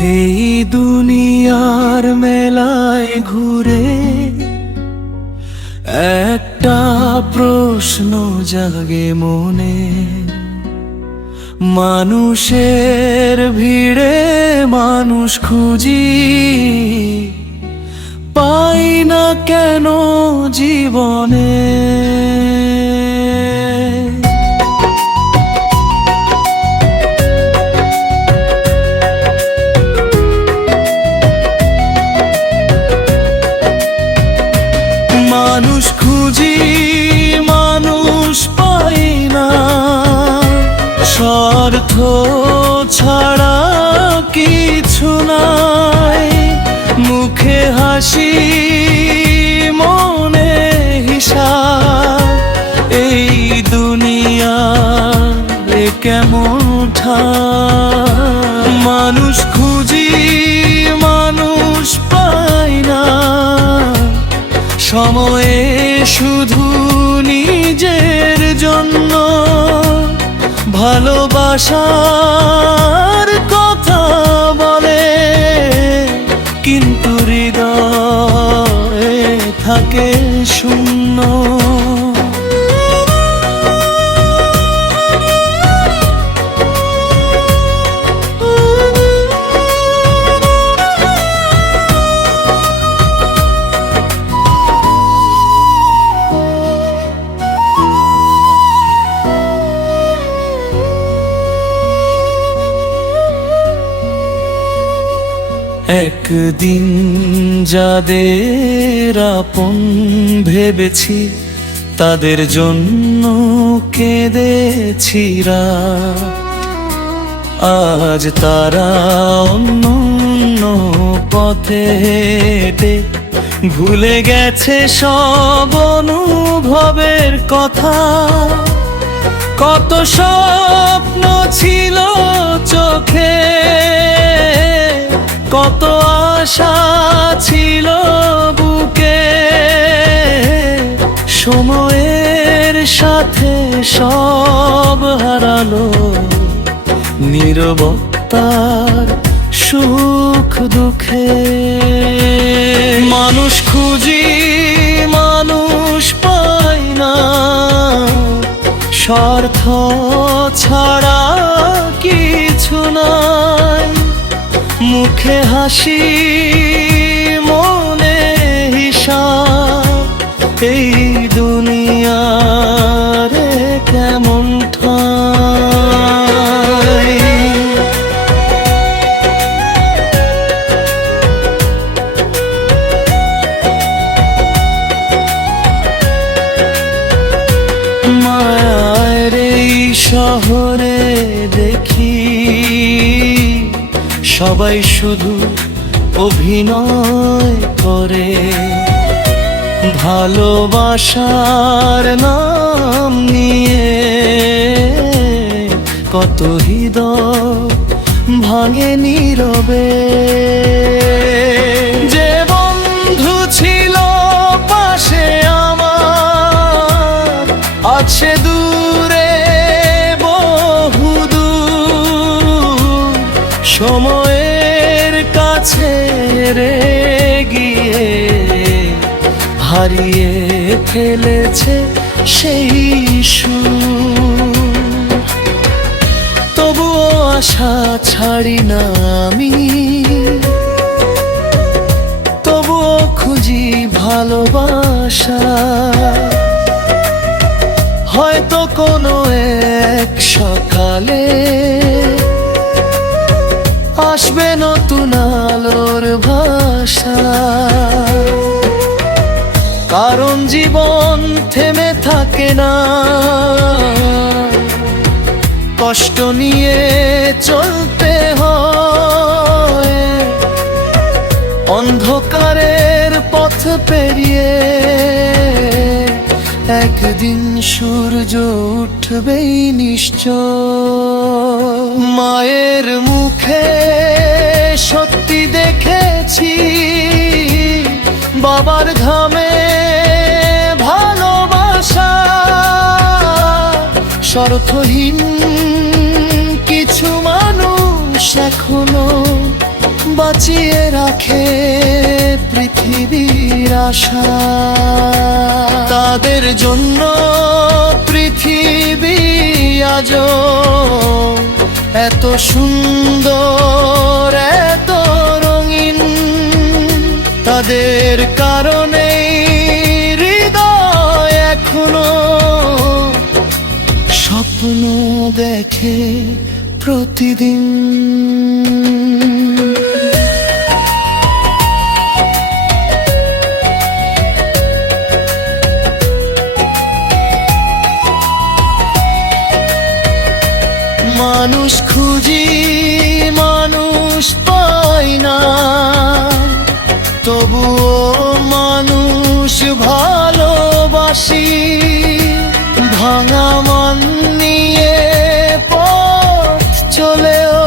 এই দুনিয়ার মেলায় ঘুরে একটা প্রশ্ন জাগে মনে, মানুষের ভিড়ে মানুষ খুঁজি, পাই না কেন জীবনে। মানুষ খুঁজি, মানুষ পাই না, স্বার্থ ছাড়া কিছু নাই। মুখে হাসি মনে হিসাব, এই দুনিয়া কেমন ঠাই। মানুষ খুঁজি, মানুষ পাই না, সময়ে শুধু নিজের জন্য ভালোবাসার কথা বলে, কিন্তু হৃদয়ে থাকে শূন্য। একদিন যাদের আপন ভেবেছি, তাদের জন্য কেঁদেছি রাত। আজ তারা অন্য অন্য পথে হেঁটে ভুলে গেছে সব অনুভবের কথা। কত স্বপ্ন ছিল চোখে, কত আশা ছিল বুকে, সময়ের সাথে সব হারালো। নীরবতার সুখ দুঃখে মানুষ খুঁজি, মানুষ পাই না, স্বার্থ ছাড়া কিছু নাই। মুখে হাসি মনে হিসাব, এই দুনিয়ার কেমন ঠাই। মায়ের এই শহরে দেখি সবাই শুধু অভিনয় করে, ভালোবাসার নাম নিয়ে কত হৃদয় ভাঙে নীরবে। যে বন্ধু ছিল পাশে আমার, আছে দূরে বহুদূর। সময়ের কাছে রে গিয়ে হারিয়ে ফেলেছে সেই সুর। তবুও আশা ছাড়ি না আমি, তবুও খুঁজি ভালোবাসা। হয়তো কোনো এক সকালে আসবে নতুন আলোর ভাষা। কারণ জীবন থেমে থাকে না, কষ্ট নিয়ে চলতে হয়। অন্ধকারের পথ পেরিয়ে একদিন সূর্য উঠবেই নিশ্চয়। মায়ের মুখে সত্যি দেখেছি, বাবার ঘামে ভালোবাসা। স্বার্থহীন কিছু মানুষ এখনো বাঁচিয়ে রাখে পৃথিবীর আশা। তাদের জন্য পৃথিবী আজও এত সুন্দর, এত রঙিন। তাদের কারণেই হৃদয় এখনো স্বপ্ন দেখে প্রতিদিন। মানুষ খুঁজি, মানুষ পাই না, তবুও মানুষ ভালোবাসি। ভাঙা মন নিয়ে পথ চলেও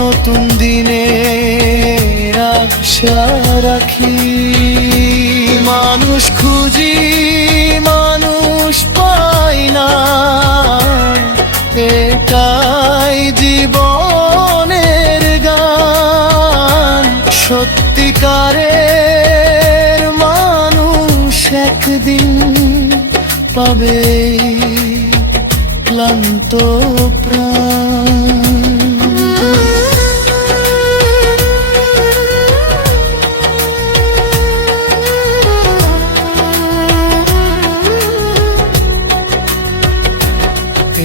নতুন দিনের আশা রাখি। মানুষ খুঁজি, মানুষ পাই না, এটাই জীবনের গান। সত্যিকারের মানুষ একদিন পাবে ক্লান্ত প্রাণ।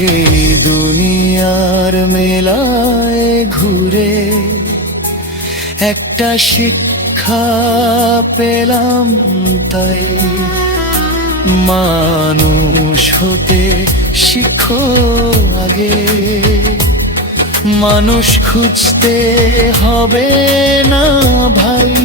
এই দুনিয়ার মেলায় ঘুরে একটা শিক্ষা পেলাম তাই। মানুষ হতে শিখো আগে, মানুষ খুঁজতে হবে না ভাই।